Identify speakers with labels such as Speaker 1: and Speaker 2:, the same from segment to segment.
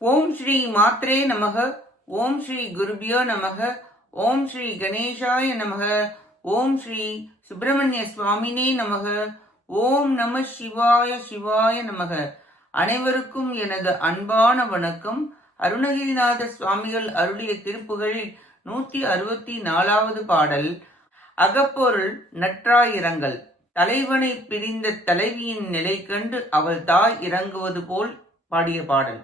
Speaker 1: ஓம் ஸ்ரீ மாத்ரே நமக ஓம் ஸ்ரீ குருபியோ நமக ஓம் ஸ்ரீ கணேசாய நமக ஓம் ஸ்ரீ சுப்பிரமணிய சுவாமினே நமக ஓம் நம சிவாய சிவாய நமக. அனைவருக்கும் எனது அன்பான வணக்கம். அருணகிரிநாத சுவாமிகள் அருளிய திருப்புகழில் நூத்தி அறுபத்தி நாலாவது பாடல் அகப்பொருள் நற்றாயிரங்கள். தலைவனை பிரிந்த தலைவியின் நிலை கண்டு அவள் தாய் இறங்குவது போல் பாடிய பாடல்.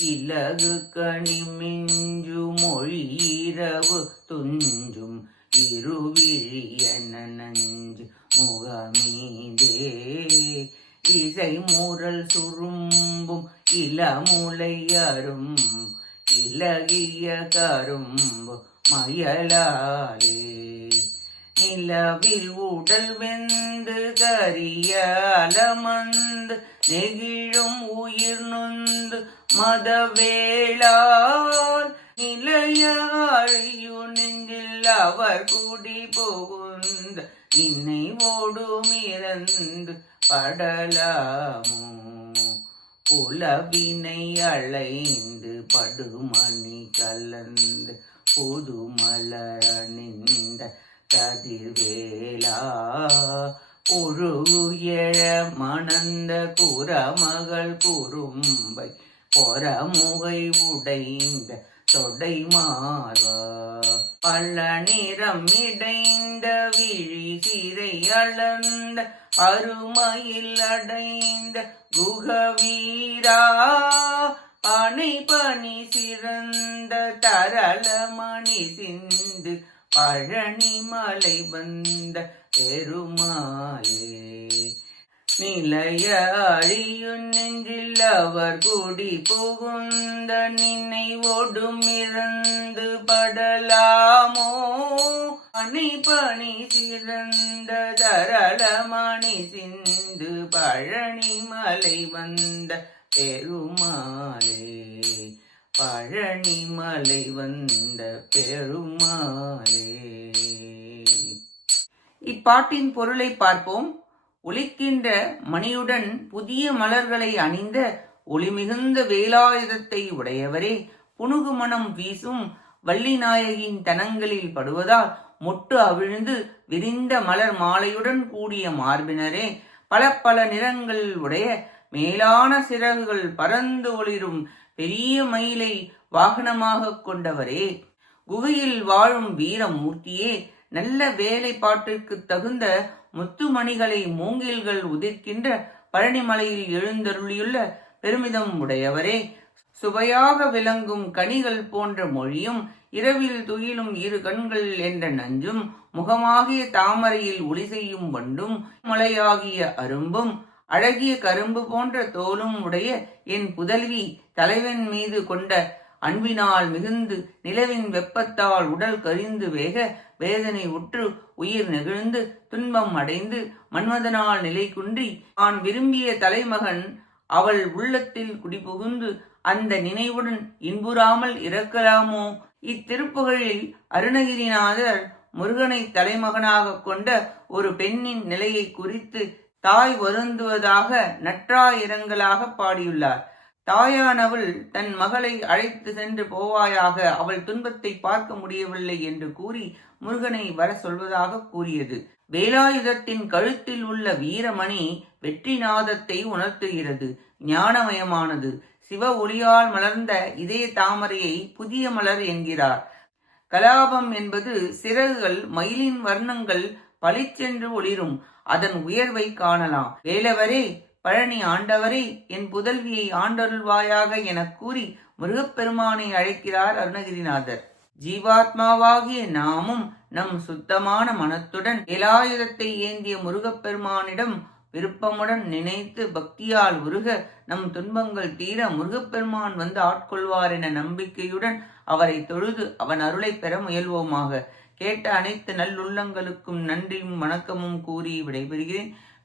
Speaker 1: இலகு கணி மிஞ்சு மொழியிரவு துஞ்சும் இருவிழியன நஞ்சு முகமீதே இசை மூரல் சுரும்பும் இளமுலையரும் இலகிய கரும்பு மயலாலே நிலவில் உடல் வெந்து கரிய அலமந்து நெகிழும் உயிர் நொந்து மதவேளால் நிலைய நெஞ்சில் அவர் குடி புகுந்த நின்னை ஓடும் இறந்து படலாமோ? புலவினை அழைந்து படுமணி கலந்து புது மலர்ணிந்த கதிர்வேலா உருஎழ மணந்த குரமகள் குறும்பை பொறமுகை உடைந்த தொடை மாறா பள்ள நிறம் இடைந்த விழி சிறை அளந்த அருமையில் அடைந்த குகவீரா பனை பணி சிறந்த தரளமணி சிந்து பழனி மலை வந்த பெருமாளே. நிலைய நெஞ்சில் அவர் குடி புகுந்த நினைவோடும் இறந்து படலாமோ? அணி பணி சிறந்த தரளமணி சிந்து பழனி மலை வந்த பெருமாளே. பழனி மலை வந்த பெருமாளே. இப்பாட்டின் பொருளை பார்ப்போம். ஒலிக்கின்ற மணியுடன் புதிய மலர்களை அணிந்த ஒளிமிகுந்த வேலாயுதத்தை உடையவரே. புனுகு மனம் வீசும் வள்ளிநாயகியின் தனங்களில் படுவதால் மொட்டு அவிழ்ந்து விரிந்த மலர் மாலையுடன் கூடிய மார்பினரே. பல பல நிறங்கள் உடைய மேலான சிறகுகள் பறந்து ஒளிரும் பெரிய மயிலை வாகனமாக கொண்டவரே. குகையில் வாழும் வீரமூர்த்தியே நல்ல வேலைப்பாட்டிற்கு தகுந்த முத்துமணிகளை மூங்கில்கள் உதிர்க்கின்ற பழனிமலையில் எழுந்தருளியுள்ள பெருமிதம் உடையவரே. சுவையாக விளங்கும் கனிகள் போன்ற மொழியும் இரவில் துயிலும் இரு கண்கள் என்ற நஞ்சும் முகமாகிய தாமரையில் ஒளி செய்யும் வண்டும் மலையாகிய அரும்பும் அழகிய கரும்பு போன்ற தோலும் உடைய என் புதல்வி தலைவன் மீது கொண்ட அன்பினால் மிகுந்து நிலவின் வெப்பத்தால் உடல் கரிந்து வேக வேதனை உற்று உயிர் நெகிழ்ந்து துன்பம் அடைந்து மன்மதனால் நிலை குன்றி தான் விரும்பிய தலைமகன் அவள் உள்ளத்தில் குடிபுகுந்து அந்த நினைவுடன் இன்புறாமல் இறக்கலாமோ? இத்திருப்புகழில் அருணகிரிநாதர் முருகனை தலைமகனாக கொண்ட ஒரு பெண்ணின் நிலையை குறித்து தாய் வருந்துவதாக நற்றாயிரங்களாக பாடியுள்ளார். தாயானவள் தன் மகளை அழைத்து சென்று போவாயாக அவள் துன்பத்தை பார்க்க முடியவில்லை என்று கூறி முருகனை வர சொல்வதாக கூறியது. வேலாயுதத்தின் கழுத்தில் உள்ள வீரமணி வெற்றிநாதத்தை உணர்த்துகிறது. ஞானமயமானது. சிவ ஒளியால் மலர்ந்த இதய தாமரையை புதிய மலர் என்கிறார். கலாபம் என்பது சிறகுகள் மயிலின் வர்ணங்கள் பளிச்சென்று ஒளிரும். அதன் உயர்வை காணலாம். வேலவரே பழனி ஆண்டவரே என் புதல்வியை ஆண்டருள்வாயாக எனக் கூறி முருகப்பெருமானை அழைக்கிறார் அருணகிரிநாதர். ஜீவாத்மாவாகிய நாமும் நம் சுத்தமான மனத்துடன் இலாயுதத்தை ஏந்திய முருகப்பெருமானிடம் விருப்பமுடன் நினைத்து பக்தியால் உருக நம் துன்பங்கள் தீர முருகப்பெருமான் வந்து ஆட்கொள்வார் என நம்பிக்கையுடன் அவரை தொழுது அவன் அருளை பெற முயல்வோமாக. கேட்ட அனைத்து நல்லுள்ளங்களுக்கும் நன்றியும் வணக்கமும் கூறி விடைபெறுகிறேன்.